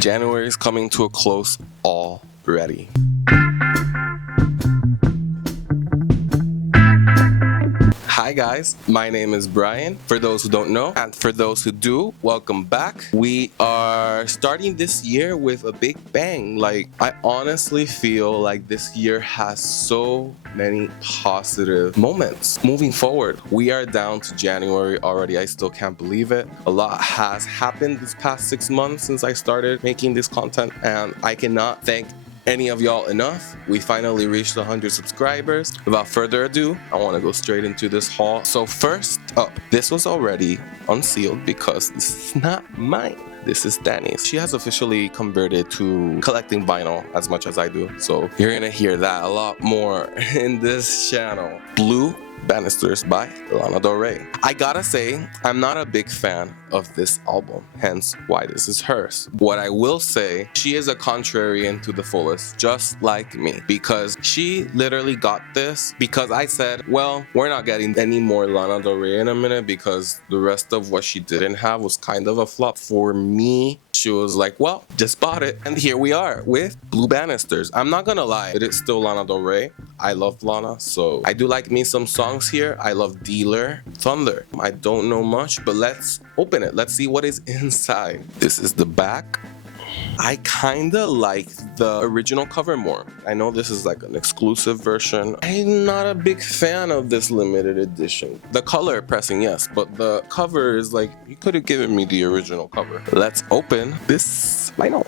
January is coming to a close already. Hi guys, my name is Brian, for those who don't know, and for those who do, welcome back. We are starting this year with a big bang. Like, I honestly feel like this year has so many positive moments. Moving forward, we are down to January already. I still can't believe it. A lot has happened this past 6 months since I started making this content, and I cannot thank any of y'all enough. We finally reached 100 subscribers. Without further ado, I want to go straight into this haul. So first up, this was already unsealed because this is not mine. This is Danny's. She has officially converted to collecting vinyl as much as I do. So you're gonna hear that a lot more in this channel. Blue Bannisters by Lana. I gotta say, I'm not a big fan of this album, hence why this is hers. What I will say, she is a contrarian to the fullest, just like me, because she literally got this because I said, well, we're not getting any more Lana Del Rey in a minute because the rest of what she didn't have was kind of a flop for me. She was like, well, just bought it. And here we are with Blue Bannisters. I'm not gonna lie, it is still Lana Del Rey. I love Lana, so I do like me some songs here. I love Dealer, Thunder. I don't know much, but let's open it. Let's see what is inside. This is the back. I kinda like the original cover more. I know this is like an exclusive version. I'm not a big fan of this limited edition. The color pressing, yes, but the cover is like, you could have given me the original cover. Let's open this vinyl.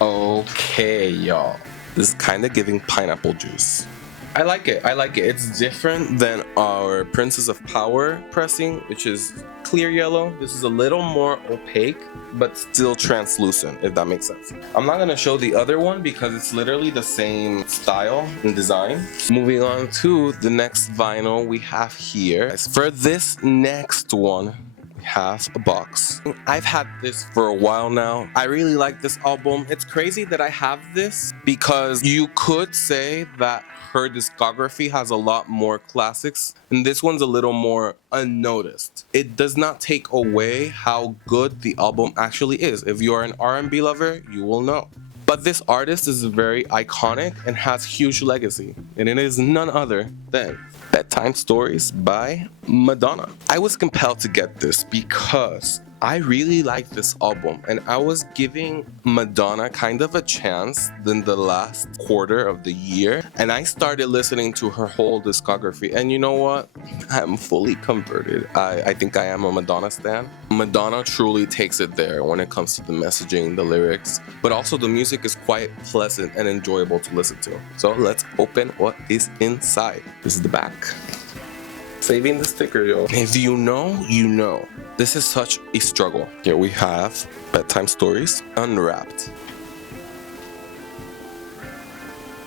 Okay, y'all. This is kind of giving pineapple juice. I like it. It's different than our Princess of Power pressing, which is clear yellow. This is a little more opaque, but still translucent, if that makes sense. I'm not gonna show the other one because it's literally the same style and design. Moving on to the next vinyl we have here. For this next one, have a box. I've had this for a while now. I really like this album. It's crazy that I have this because you could say that her discography has a lot more classics and this one's a little more unnoticed. It does not take away how good the album actually is. If you're an R&B lover, you will know. But this artist is very iconic and has huge legacy, and it is none other than Bedtime Stories by Madonna. I was compelled to get this because I really like this album, and I was giving Madonna kind of a chance in the last quarter of the year, and I started listening to her whole discography, and you know what? I'm fully converted. I think I am a Madonna stan. Madonna truly takes it there when it comes to the messaging, the lyrics, but also the music is quite pleasant and enjoyable to listen to. So let's open what is inside. This is the back. Saving the sticker, yo. If you know, you know. This is such a struggle. Here we have Bedtime Stories unwrapped.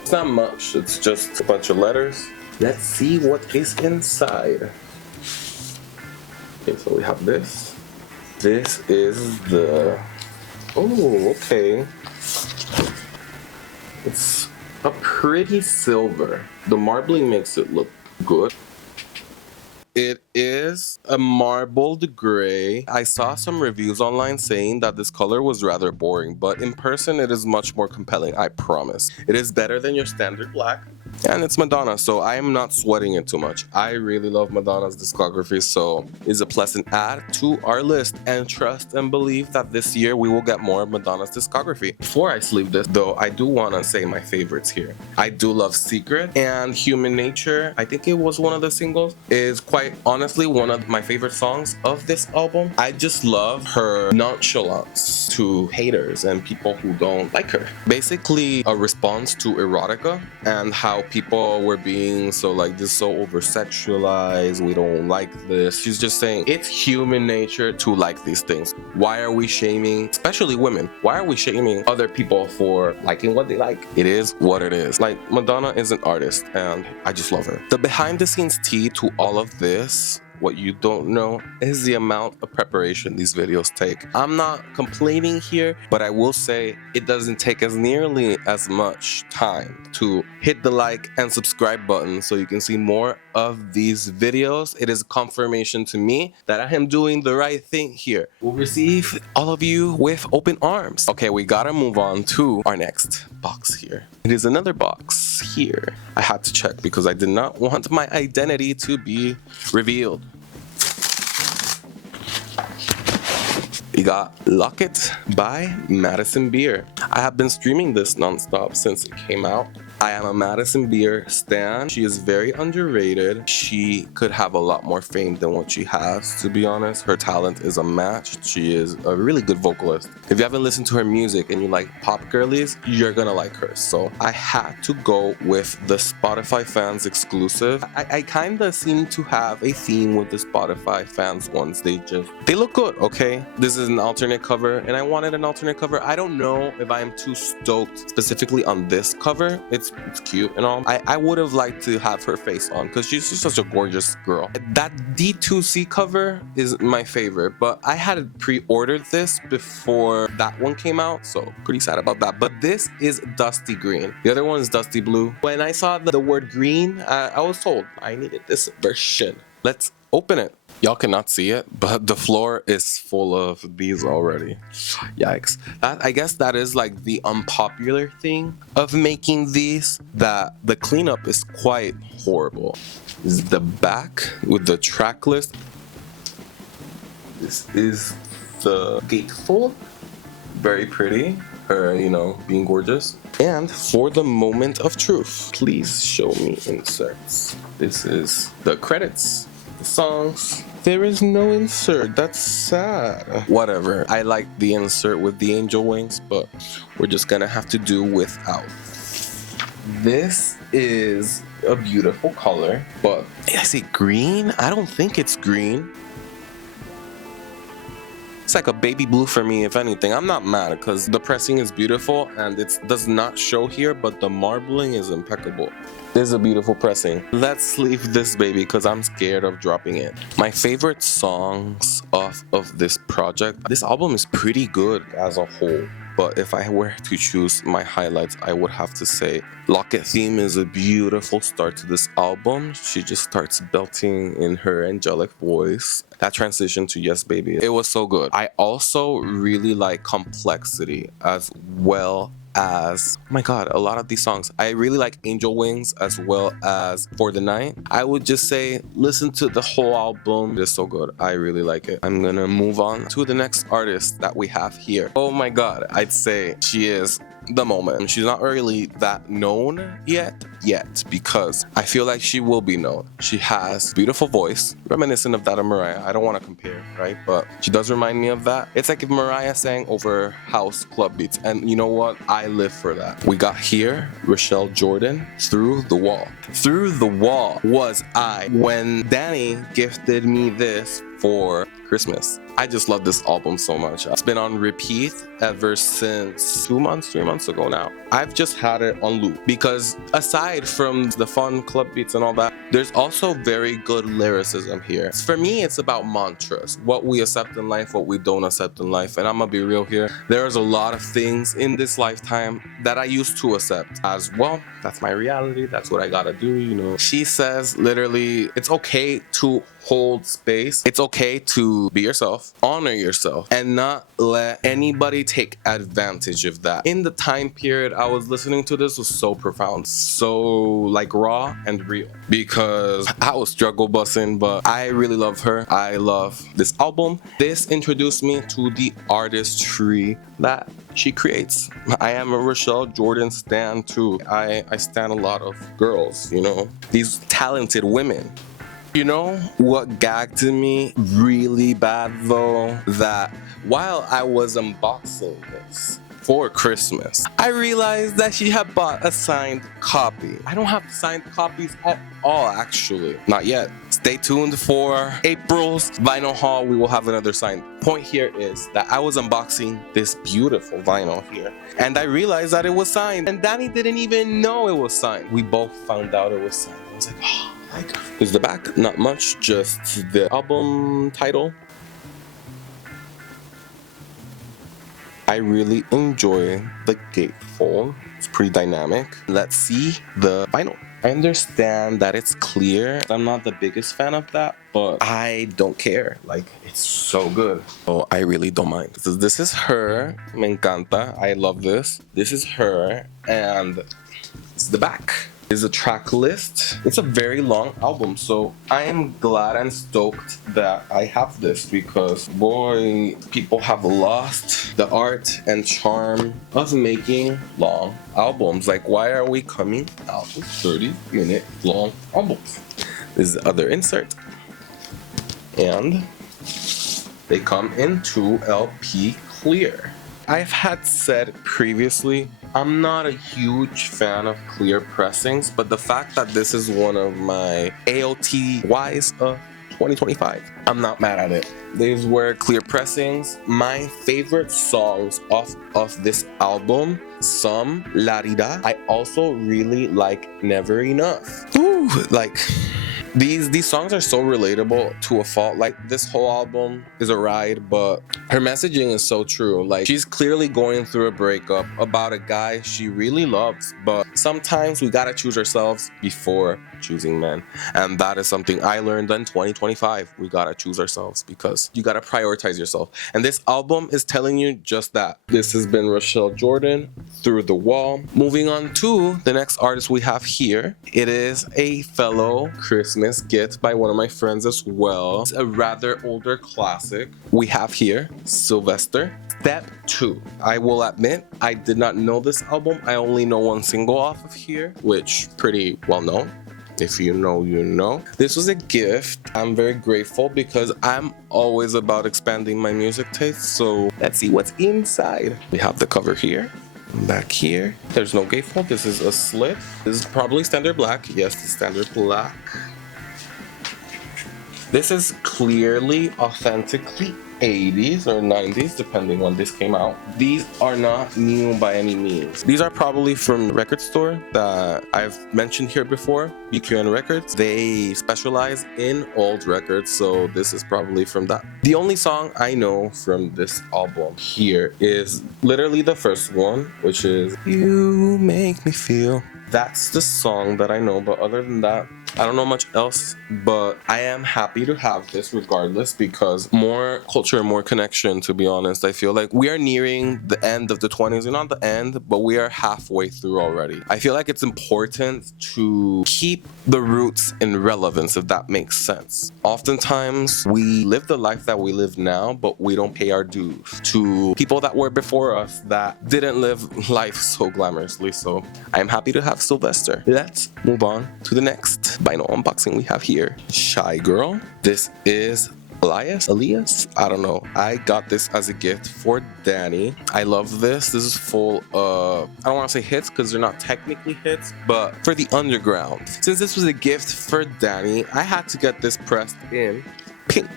It's not much, it's just a bunch of letters. Let's see what is inside. Okay, so we have this. This is the... Oh, okay. It's a pretty silver. The marbling makes it look good. It is a marbled gray. I saw some reviews online saying that this color was rather boring, but in person it is much more compelling, I promise. It is better than your standard black, and it's Madonna, so I am not sweating it too much. I really love Madonna's discography, so it's a pleasant add to our list, and trust and believe that this year we will get more of Madonna's discography. Before I sleeve this, though, I do want to say my favorites here. I do love Secret, and Human Nature, I think it was one of the singles, is quite honestly one of my favorite songs of this album. I just love her nonchalance to haters and people who don't like her. Basically a response to erotica and how people were being so like this, so over sexualized, we don't like this. She's just saying it's human nature to like these things. Why are we shaming, especially women, why are we shaming other people for liking what they like? It is what it is. Like, Madonna is an artist and I just love her. The behind the scenes tea to all of this what you don't know is the amount of preparation these videos take. I'm not complaining here, but I will say it doesn't take as nearly as much time to hit the like and subscribe button so you can see more of these videos. It is confirmation to me that I am doing the right thing here. We'll receive all of you with open arms. Okay, we gotta move on to our next box here. It is another box here. I had to check because I did not want my identity to be revealed. We got Locket by Madison Beer. I have been streaming this nonstop since it came out. I am a Madison Beer stan. She is very underrated. She could have a lot more fame than what she has, to be honest. Her talent is unmatched. She is a really good vocalist. If you haven't listened to her music and you like pop girlies, you're gonna like her. So I had to go with the Spotify fans exclusive. I kinda seem to have a theme with the Spotify fans ones. They look good, okay? This is an alternate cover and I wanted an alternate cover. I don't know if I am too stoked specifically on this cover. It's cute and all. I would have liked to have her face on because she's just such a gorgeous girl. That D2C cover is my favorite, but I had pre-ordered this before that one came out, so pretty sad about that. But this is dusty green. The other one is dusty blue. When I saw the word green, I was told I needed this version. Let's open it. Y'all cannot see it, but the floor is full of these already. Yikes. I guess that is like the unpopular thing of making these, that the cleanup is quite horrible. This is the back with the track list. This is the gatefold. Very pretty. Her, you know, being gorgeous. And for the moment of truth, please show me inserts. This is the credits. Songs. There is no insert. That's sad. Whatever. I like the insert with the angel wings, but we're just gonna have to do without. This is a beautiful color, but I say green? I don't think it's green. It's like a baby blue for me, if anything. I'm not mad because the pressing is beautiful and it does not show here, but the marbling is impeccable. This is a beautiful pressing. Let's leave this baby because I'm scared of dropping it. My favorite songs off of this project. This album is pretty good as a whole. But if I were to choose my highlights, I would have to say Locket theme is a beautiful start to this album. She just starts belting in her angelic voice. That transition to Yes Baby, it was so good. I also really like Complexity as well as, oh my god, a lot of these songs. I really like Angel Wings as well as For the Night. I would just say listen to the whole album. It's so good. I really like it. I'm gonna move on to the next artist that we have here. Oh my god, I'd say she is the moment. She's not really that known yet because I feel like she will be known. She has beautiful voice, reminiscent of that of Mariah. I don't want to compare, right? But she does remind me of that. It's like if Mariah sang over house club beats, and you know what? I live for that. We got here Rochelle Jordan, Through the Wall. Through the Wall was I when Danny gifted me this for Christmas. I just love this album so much. It's been on repeat ever since 3 months ago now. I've just had it on loop because aside from the fun club beats and all that, there's also very good lyricism here. For me, it's about mantras, what we accept in life, what we don't accept in life. And I'm gonna be real here. There's a lot of things in this lifetime that I used to accept as, well, that's my reality. That's what I gotta do, you know. She says literally, it's okay to hold space. It's okay to be yourself, honor yourself, and not let anybody take advantage of that. In the time period I was listening to this was so profound, so like raw and real, because I was struggle busting, but I really love her. I love this album. This introduced me to the artistry that she creates. I am a Rochelle Jordan stan too. I stan a lot of girls, you know, these talented women. You know what gagged me really bad though? That while I was unboxing this for Christmas, I realized that she had bought a signed copy. I don't have signed copies at all, actually. Not yet. Stay tuned for April's vinyl haul. We will have another signed. Point here is that I was unboxing this beautiful vinyl here, and I realized that it was signed, and Danny didn't even know it was signed. We both found out it was signed. I was like, oh, like. Is the back, not much, just the album title. I really enjoy the gatefold. It's pretty dynamic. Let's see the vinyl. I understand that it's clear. I'm not the biggest fan of that, but I don't care. Like, it's so good. Oh, I really don't mind. This is her. Me encanta. I love this. This is her. And it's the back. Is a track list. It's a very long album, so I am glad and stoked that I have this because boy, people have lost the art and charm of making long albums. Like, why are we coming out with 30-minute long albums? This is the other insert, and they come in 2LP clear. I've had said previously, I'm not a huge fan of clear pressings, but the fact that this is one of my AOTYs of 2025, I'm not mad at it. These were clear pressings. My favorite songs off of this album, some La Rida. I also really like Never Enough. Ooh, like... These songs are so relatable to a fault. Like, this whole album is a ride, but her messaging is so true. Like, she's clearly going through a breakup about a guy she really loves, but sometimes we gotta choose ourselves before choosing men. And that is something I learned in 2025. We gotta choose ourselves because you gotta prioritize yourself. And this album is telling you just that. This has been Rochelle Jordan, Through the Wall. Moving on to the next artist we have here. It is a fellow Christmas gift by one of my friends as well. It's a rather older classic. We have here Sylvester, Step 2. I will admit, I did not know this album. I only know one single off of here, which pretty well known. If you know, you know. This was a gift. I'm very grateful because I'm always about expanding my music taste. So let's see what's inside. We have the cover here. Back here, there's no gatefold. This is a slip. This is probably standard black. Yes, the standard black. This is clearly authentically 80s or 90s, depending when this came out. These are not new by any means. These are probably from the record store that I've mentioned here before, BQN Records. They specialize in old records, so this is probably from that. The only song I know from this album here is literally the first one, which is You Make Me Feel. That's the song that I know, but other than that, I don't know much else, but I am happy to have this regardless because more culture and more connection, to be honest. I feel like we are nearing the end of the 20s. We're not the end, but we are halfway through already. I feel like it's important to keep the roots in relevance, if that makes sense. Oftentimes, we live the life that we live now, but we don't pay our dues to people that were before us that didn't live life so glamorously. So I'm happy to have Sylvester. Let's move on to the next vinyl unboxing we have here. Shygirl. This is Alias? I don't know. I got this as a gift for Danny. I love this. This is full of, I don't want to say hits because they're not technically hits, but for the underground. Since this was a gift for Danny, I had to get this pressed in pink.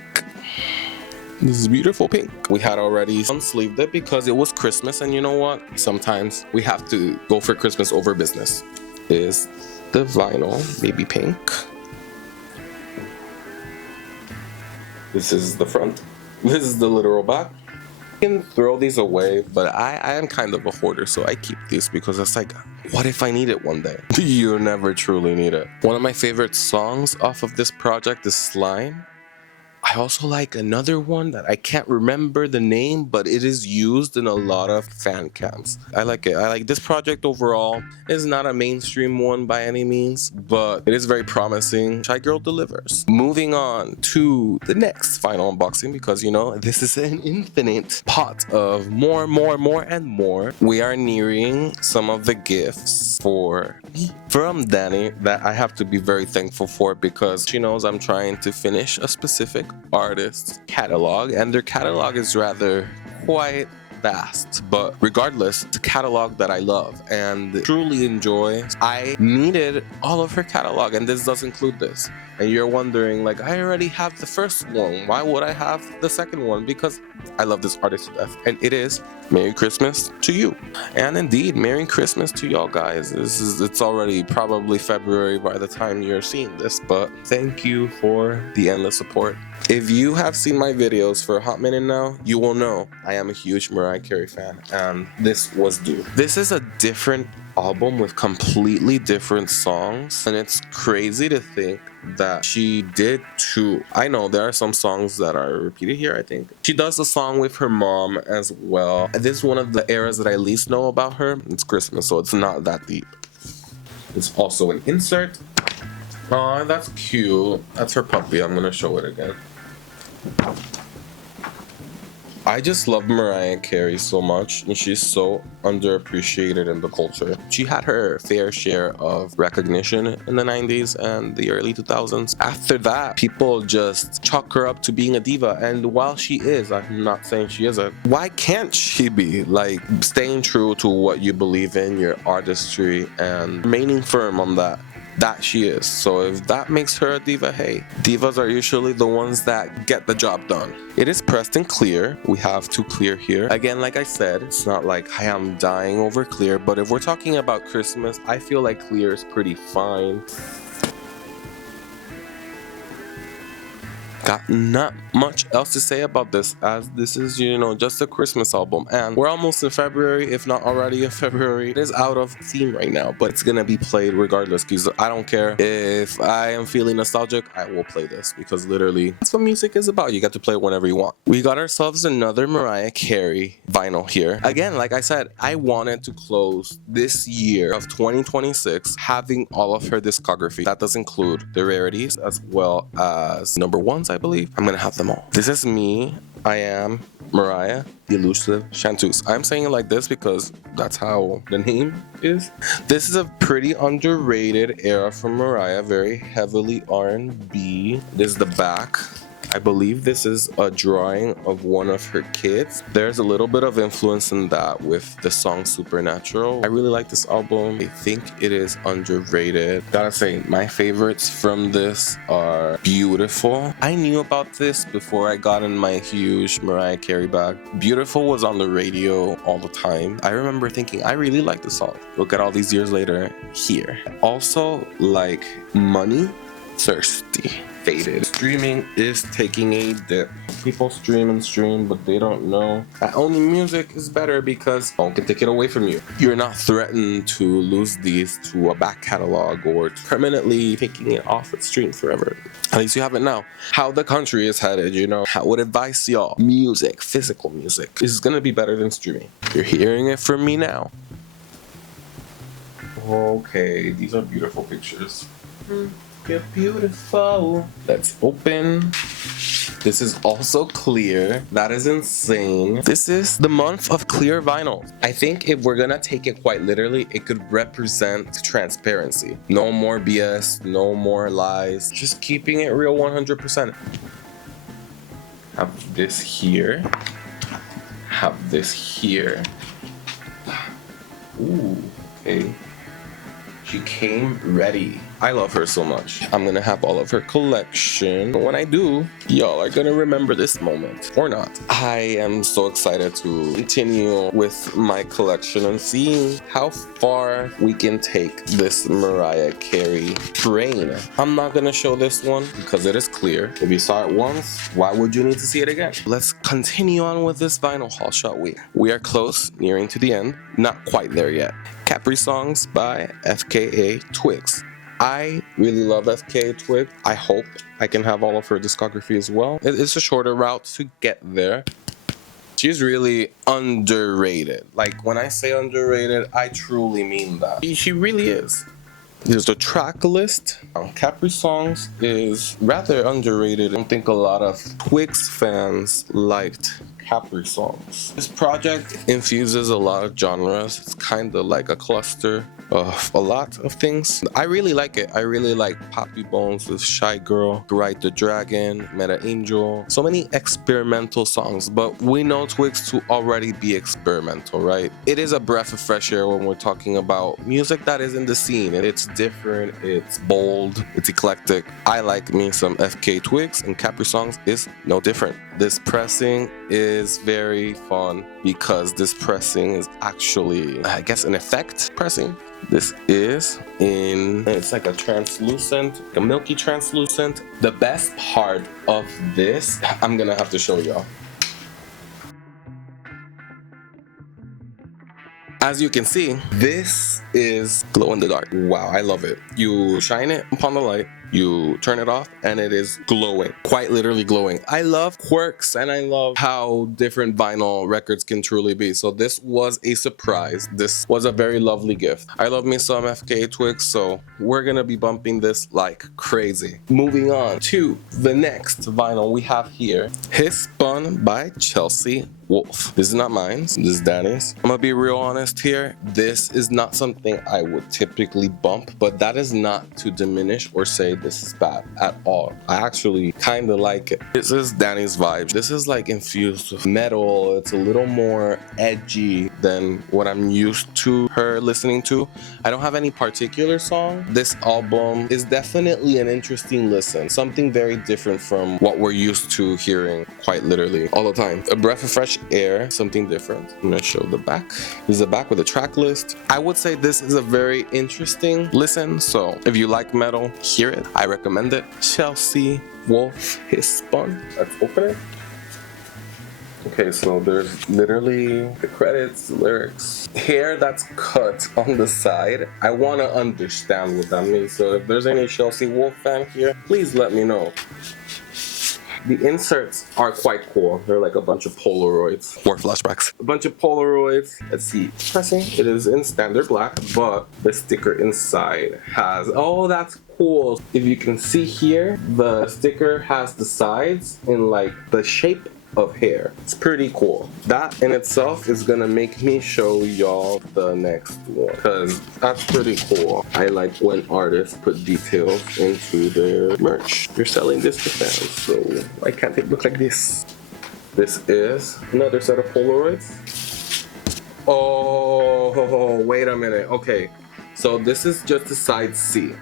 This is beautiful pink. We had already unsleeved it because it was Christmas, and you know what? Sometimes we have to go for Christmas over business. Is the vinyl baby pink. This is the front. This is the literal back. You can throw these away, but I am kind of a hoarder, so I keep these because it's like, what if I need it one day? You never truly need it. One of my favorite songs off of this project is Slime. I also like another one that I can't remember the name, but it is used in a lot of fan cams. I like it. I like this project overall. It's not a mainstream one by any means, but it is very promising. Shygirl delivers. Moving on to the next final unboxing because, you know, this is an infinite pot of more, and more. We are nearing some of the gifts from Danny that I have to be very thankful for because she knows I'm trying to finish a specific artist's catalog, and their catalog is rather quite vast, but regardless, it's a catalog that I love and truly enjoy. I needed all of her catalog, and this does include this. And you're wondering, like, I already have the first one. Why would I have the second one? Because I love this artist to death. And it is Merry Christmas to you. And indeed, Merry Christmas to y'all guys. It's already probably February by the time you're seeing this, but thank you for the endless support. If you have seen my videos for a hot minute now, you will know I am a huge Mariah Carey fan, and this was due. This is a different album with completely different songs, and it's crazy to think that she did two. I know there are some songs that are repeated here. I think she does a song with her mom as well. This is one of the eras that I least know about her. It's Christmas, so it's not that deep. It's also an insert. Oh, that's cute. That's her puppy. I'm gonna show it again. I just love Mariah Carey so much, and she's so underappreciated in the culture. She had her fair share of recognition in the 90s and the early 2000s. After that, people just chalk her up to being a diva, and while she is, I'm not saying she isn't, why can't she be? Like, staying true to what you believe in, your artistry, and remaining firm on that she is. So if that makes her a diva, hey, divas are usually the ones that get the job done. It is pressed and clear. We have to clear here. Again, like I said, it's not like I am dying over clear, but if we're talking about Christmas, I feel like clear is pretty fine. Got not much else to say about this, as this is, you know, just a Christmas album, and we're almost in February, if not already in February. It is out of theme right now, but it's gonna be played regardless, because I don't care. If I am feeling nostalgic, I will play this, because literally that's what music is about. You get to play it whenever you want. We got ourselves another Mariah Carey vinyl here. Again, like I said, I wanted to close this year of 2026 having all of her discography. That does include the rarities as well as number ones, I believe. I'm gonna have them all. This is me. I am Mariah, Elusive, Chanteuse. I'm saying it like this because that's how the name is. This is a pretty underrated era from Mariah, very heavily R&B. This is the back. I believe this is a drawing of one of her kids. There's a little bit of influence in that with the song Supernatural. I really like this album. I think it is underrated. Gotta say, my favorites from this are Beautiful. I knew about this before I got in my huge Mariah Carey bag. Beautiful was on the radio all the time. I remember thinking, I really like this song. Look at all these years later, here. Also, like Money, Thirsty, Faded. Streaming is taking a dip. People stream and stream, but they don't know that owning music is better because no one can take it away from you. You're not threatened to lose these to a back catalog or permanently taking it off its stream forever. At least you have it now. How the country is headed, you know, I would advise y'all, music, physical music, is gonna be better than streaming. You're hearing it from me now. Okay, these are beautiful pictures. You're beautiful. Let's open. This is also clear. That is insane. This is the month of clear vinyl. I think if we're gonna take it quite literally, it could represent transparency. No more BS, no more lies. Just keeping it real 100%. Have this here. Have this here. Ooh, okay. She came ready. I love her so much. I'm gonna have all of her collection. When I do, y'all are gonna remember this moment, or not. I am so excited to continue with my collection and seeing how far we can take this Mariah Carey train. I'm not gonna show this one because it is clear. If you saw it once, why would you need to see it again? Let's continue on with this vinyl haul, shall we? We are close, nearing to the end. Not quite there yet. Caprisongs by FKA Twigs. I really love FKA Twigs. I hope I can have all of her discography as well. It's a shorter route to get there. She's really underrated. Like, when I say underrated, I truly mean that. She really is. Here's the track list. Caprisongs is rather underrated. I don't think a lot of Twigs fans liked Caprisongs. This project infuses a lot of genres. It's kind of like a cluster of a lot of things. I really like it. I really like Poppy Bones with Shygirl, Ride the Dragon, Meta Angel. So many experimental songs, but we know Twigs to already be experimental, right? It is a breath of fresh air when we're talking about music that is in the scene, and it's different, it's bold, it's eclectic. I like me some FKA Twigs, and Caprisongs is no different. This pressing is very fun because this pressing is actually, I guess, an effect pressing. This is it's like a translucent, a milky translucent. The best part of this, I'm gonna have to show y'all. As you can see, this is glow in the dark. Wow, I love it. You shine it upon the light, you turn it off, and it is glowing, quite literally glowing. I love quirks, and I love how different vinyl records can truly be. So this was a surprise. This was a very lovely gift. I love me some FKA Twigs, so we're gonna be bumping this like crazy. Moving on to the next vinyl we have here. His Spun by Chelsea Wolfe. This is not mine, this is Danny's. I'm gonna be real honest here. This is not something I would typically bump, but that is not to diminish or say this is bad at all. I actually kind of like it. This is Danny's vibe. This is like infused with metal. It's a little more edgy than what I'm used to her listening to. I don't have any particular song. This album is definitely an interesting listen. Something very different from what we're used to hearing quite literally all the time. A breath of fresh air, something different. I'm gonna show the back. This is the back with a track list. I would say this is a very interesting listen, so if you like metal, hear it. I recommend it. Chelsea Wolfe, His Spun. Let's open it. Okay, so there's literally the credits, the lyrics. Hair that's cut on the side. I want to understand what that means, so if there's any Chelsea Wolfe fan here, please let me know. The inserts are quite cool. They're like a bunch of Polaroids. More flashbacks. A bunch of Polaroids. Let's see. Pressing. It is in standard black, but the sticker inside has... Oh, that's cool. If you can see here, the sticker has the sides in like the shape of hair. It's pretty cool. That in itself is gonna make me show y'all the next one, because that's pretty cool. I like when artists put details into their merch. You're selling this to fans, so why can't it look like this? This is another set of Polaroids. Oh, wait a minute. Okay, so this is just the side C,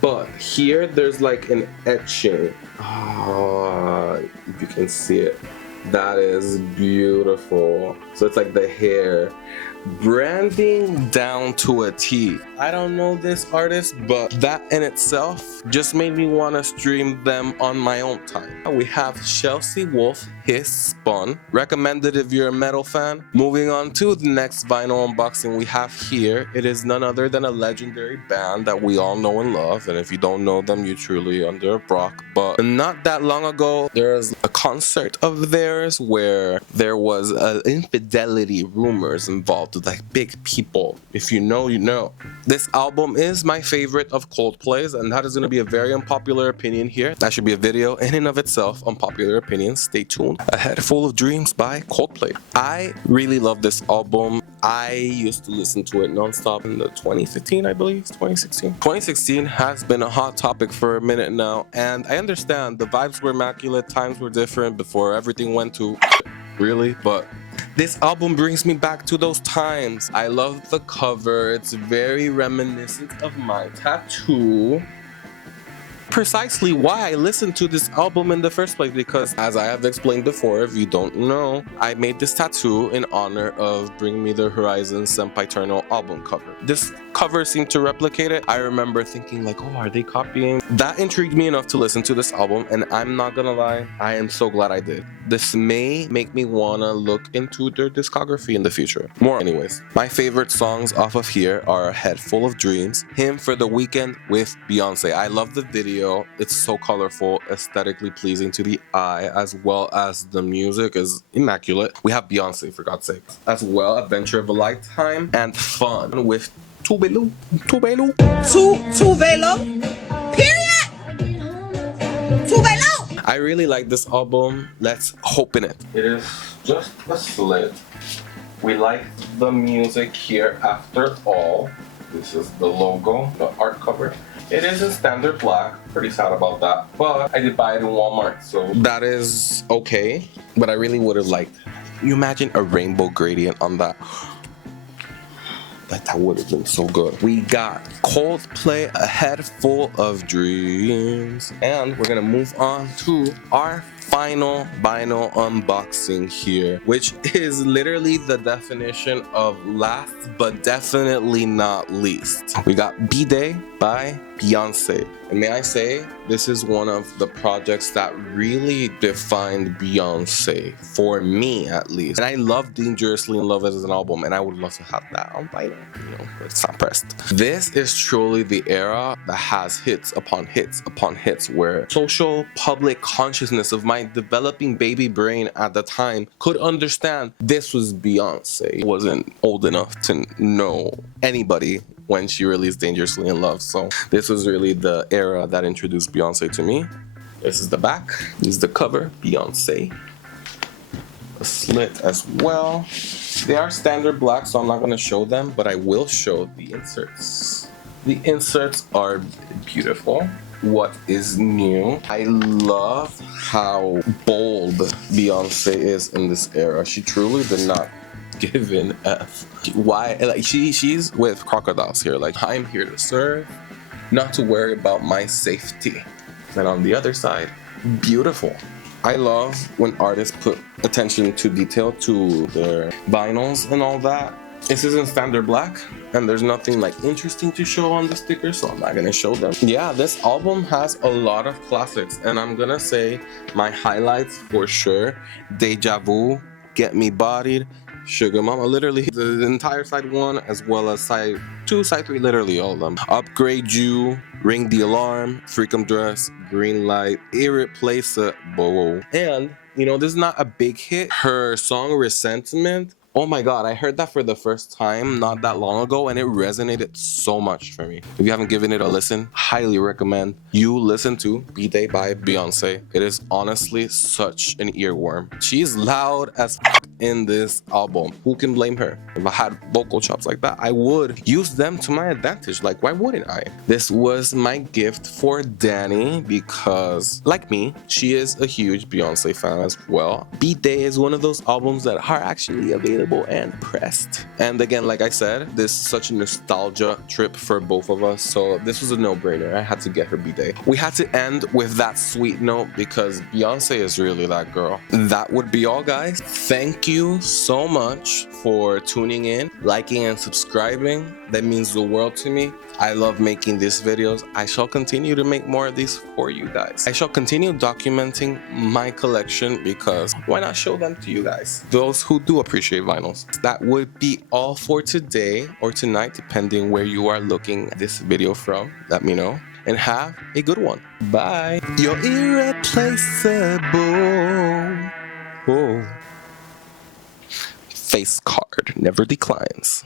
but here there's like an etching. If you can see it, that is beautiful. So it's like the hair branding down to a T. I don't know this artist, but that in itself just made me want to stream them on my own time. We have Chelsea Wolfe, His Spun. Recommended if you're a metal fan. Moving on to the next vinyl unboxing we have here. It is none other than a legendary band that we all know and love, and if you don't know them, you're truly under a rock. But not that long ago, there was a concert of theirs where there was infidelity rumors involved with like big people. If you know, you know. This album is my favorite of Coldplay's, and that is going to be a very unpopular opinion here. That should be a video in and of itself, unpopular opinions. Stay tuned. A Head Full of Dreams by Coldplay. I really love this album. I used to listen to it nonstop in the 2015, I believe, 2016. 2016 has been a hot topic for a minute now, and I understand the vibes were immaculate, times were different before everything went to really, but this album brings me back to those times. I love the cover. It's very reminiscent of my tattoo. Precisely why I listened to this album in the first place, because as I have explained before, if you don't know, I made this tattoo in honor of Bring Me the Horizon Sempiternal album cover. This cover seemed to replicate it. I remember thinking like, oh, are they copying? That intrigued me enough to listen to this album, and I'm not gonna lie, I am so glad I did. This may make me wanna look into their discography in the future. More anyways. My favorite songs off of here are A Head Full of Dreams, Hymn for the Weekend with Beyoncé. I love the video. It's so colorful, aesthetically pleasing to the eye, as well as the music is immaculate. We have Beyoncé, for God's sake. As well, Adventure of a Lifetime and Fun with Tuvelo. Tuvelo. Period. Tuvelo. I really like this album. Let's hope in it. It is just a slit. We like the music here after all. This is the logo, the art cover. It is in standard black. Pretty sad about that, but I did buy it in Walmart, so that is okay. But I really would have liked, you imagine a rainbow gradient on that. That would have been so good. We got Coldplay, A Head Full of Dreams. And we're gonna move on to our final vinyl unboxing here, which is literally the definition of last but definitely not least. We got B-Day by Beyoncé. And may I say, this is one of the projects that really defined Beyoncé, for me at least. And I love Dangerously in Love as an album, and I would love to have that on vinyl, but it's not pressed. This is truly the era that has hits upon hits upon hits, where social public consciousness of my developing baby brain at the time could understand this was Beyoncé. I wasn't old enough to know anybody when she released Dangerously in Love. So this was really the era that introduced Beyoncé to me. This is the back. This is the cover. Beyoncé. A slit as well. They are standard black, so I'm not going to show them, but I will show the inserts. The inserts are beautiful. What is new? I love how bold Beyoncé is in this era. She truly did not give an F. Why? Like she's with crocodiles here. Like, I'm here to serve, not to worry about my safety. And on the other side, beautiful. I love when artists put attention to detail to their vinyls and all that. This isn't standard black, and there's nothing like interesting to show on the sticker, so I'm not gonna show them. Yeah, this album has a lot of classics, and I'm gonna say my highlights for sure: Deja Vu, Get Me Bodied, Sugar Mama, literally the entire side 1 as well as side 2, side 3, literally all of them. Upgrade You, Ring the Alarm, Freakum Dress, Green Light, Irreplaceable. And, this is not a big hit. Her song Resentment, oh my god, I heard that for the first time not that long ago, and it resonated so much for me. If you haven't given it a listen, highly recommend you listen to B-Day by Beyoncé. It is honestly such an earworm. She's loud as in this album. Who can blame her? If I had vocal chops like that, I would use them to my advantage. Like, why wouldn't I? This was my gift for Danny because, like me, she is a huge Beyoncé fan as well. B-Day is one of those albums that are actually available and pressed. And again, like I said, this is such a nostalgia trip for both of us, so this was a no-brainer. I had to get her B-Day. We had to end with that sweet note because Beyoncé is really that girl. That would be all, guys. Thank you so much for tuning in, liking and subscribing. That means the world to me. I love making these videos. I shall continue to make more of these for you guys. I shall continue documenting my collection because why not show them to you guys, those who do appreciate vinyls. That would be all for today or tonight, depending where you are looking at this video from. Let me know and have a good one. Bye. You're irreplaceable. Oh. Face card never declines.